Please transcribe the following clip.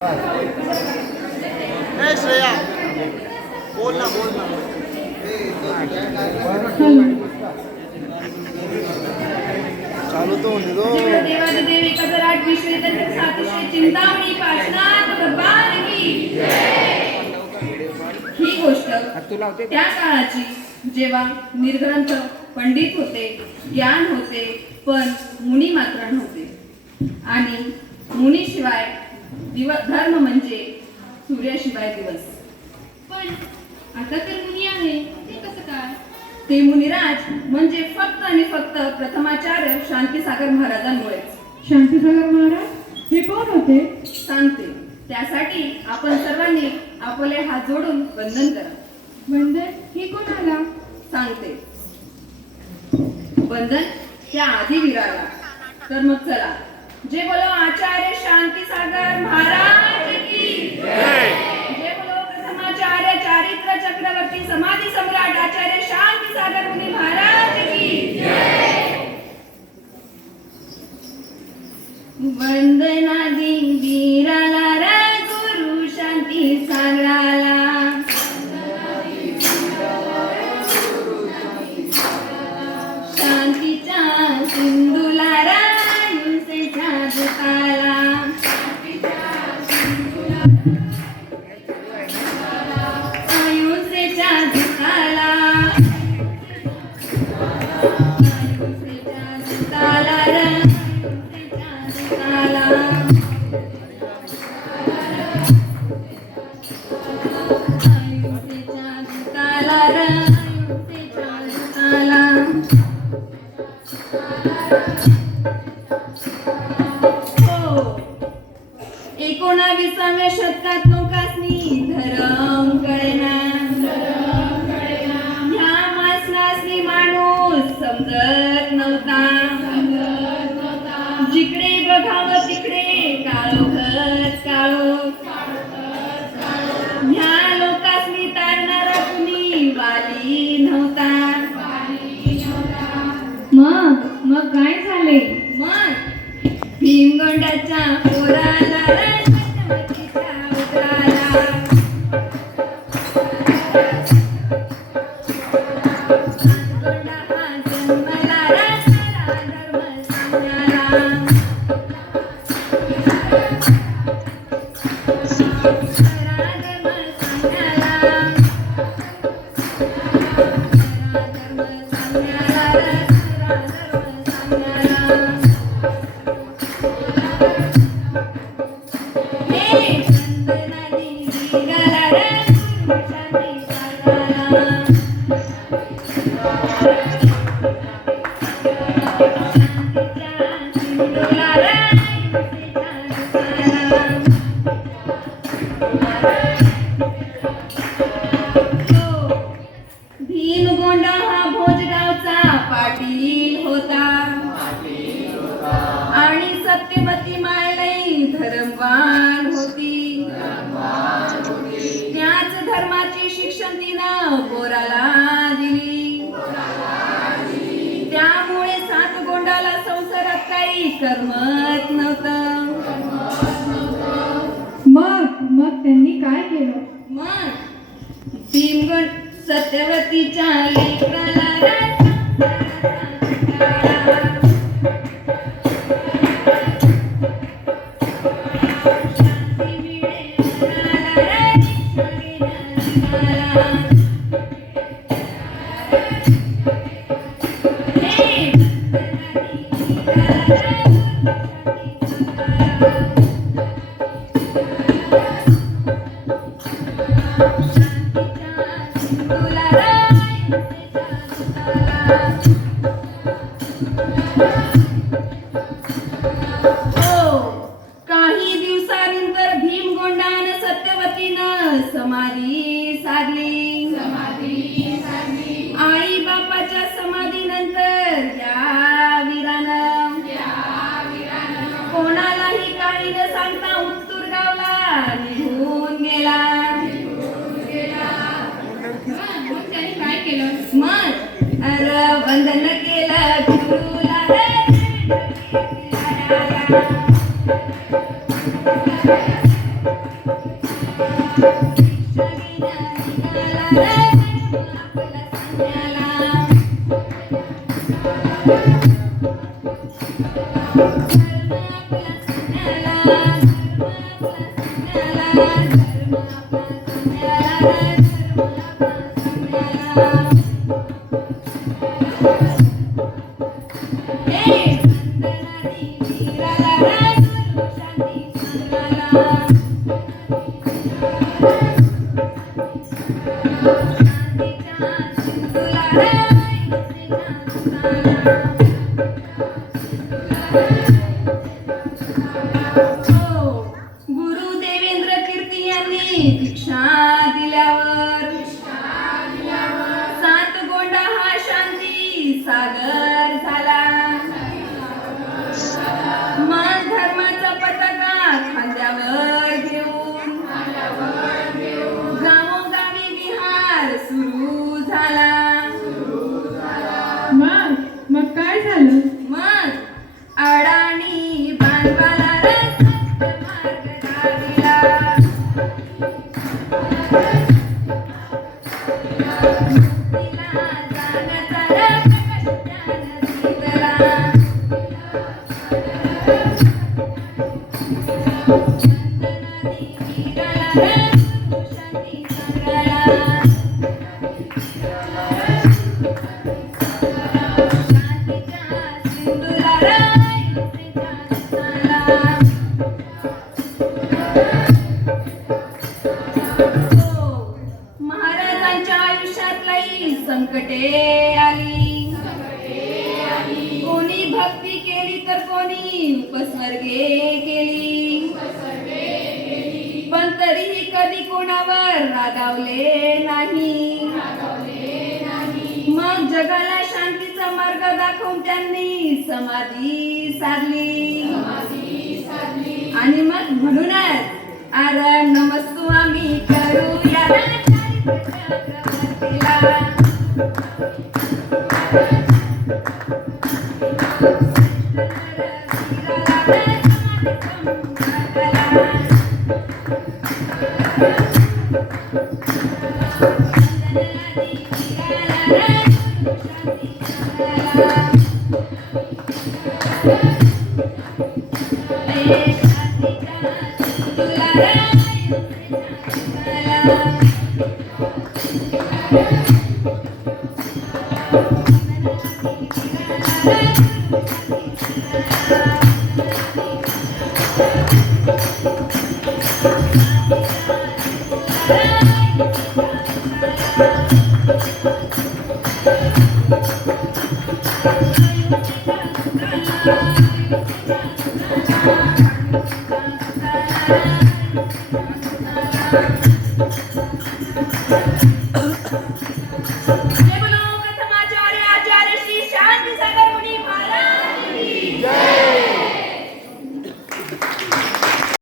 श्रेया बोल ना चालू तो होने दो। देवी कदराट विश्व चिंतामणी पाशनाथ भगवान की ही गोष्ट त्या काळाची जेव्हा निर्ग्रंथ पंडित होते, ज्ञान होते, पण मुनी मात्र नव्हते. आणि मुनीशिवाय धर्म म्हणजे सूर्याशिवाय दिवस. पण आता तर मुनी आहे, ते कसं काय? ते मुनिराज म्हणजे फक्त आणि फक्त प्रथमाचार्य शांतीसागर महाराजांमुळेच. शांतीसागर महाराज हे कोण होते? सांगते. त्यासाठी आपण सर्वांनी आपले हात जोडून वंदन करा. वंदन हे कोणाला? सांगते. वंदन त्या आदिवीराला. तर मग चला, जे बोलो आचार्य शांतीसागर महाराज की जय. जे बोलो प्रथमाचार्य चारित्र चक्रवर्ती समाधी सम्राट आचार्य शांतीसागर मुनी महाराज की जय. वंदना वीराला रे गुरु शांतीसागराला. शांतीच्या सिंधूला रायुसेच्या दुताला. आयुसेच्या दुताला. आयुसेच्या दुताला रायुसेच्या दुताला. आयुसेच्या दुताला रायुसेच्या दुताला. 19व्या शतकात लोकांनी धरम कळेना. ह्या माणसासनी माणूस समजत नव्हता. जिकडे बघावं तिकडे काळोखच काळोख. ह्या लोकांनी तारणारा कुणी वाली नव्हता. मग काय झाले? मग भीमगंडाच्या पोराला रत्नवतीच्या उतराला. सातगोंडा हा जन्मला रत्नाला धर्म सांगणारा. खरा धर्म सांगणारा. खरा धर्म सांगणारा. खरा धर्म सांगणारा. भीमगोंडा हा भोजगावचा पाटील होता. आणि सत्यवती मायलाई धर्मवान होती. त्याच धर्माची शिक्षण तिनं पोराला दिली. त्यामुळे सातगोंडाला संसारात काही करमत नव्हतं. मग त्यांनी काय केलं? मग भीमगंड सत्यवतीच्या लेकराला काही दिवसानंतर भीमगोंडानं सत्यवतीनं समाधी साधली. आई बापाच्या समाधीनंतर या वीरानं कोणालाही काही न सांगता उत्तुरगावला निघून गेला. मग त्यांनी काय केलं? मग वंदन केलं गुरुला रे. गुरु देवेंद्र कीर्ती यांनी दीक्षा दिल्यावर सात गोंडा हा शांती सागर झाला. मग धर्माचा पताका खांद्यावर घेऊन गावोगावी विहार सुरू झाला. मग काय झालं? मग अडाणी बांधवाला रस्ता मार्ग लागला. मुक्तीला जाण्याचा प्रकाश ज्ञान दिसला. वंदनादी वीराला शांती सांगायला. महाराजांच्या आयुष्यातली संकटे आली. कोणी भक्ती केली तर कोणी उपस्वर्गे केली. पण तरीही कधी कोणावर रागावले नाही. मग जगाला शांतीचा मार्ग दाखवून त्यांनी समाधी साधली. आणि मग म्हणूनच आरण नमस्तू आम्ही करूया चक्रवर्तीला. Thank you.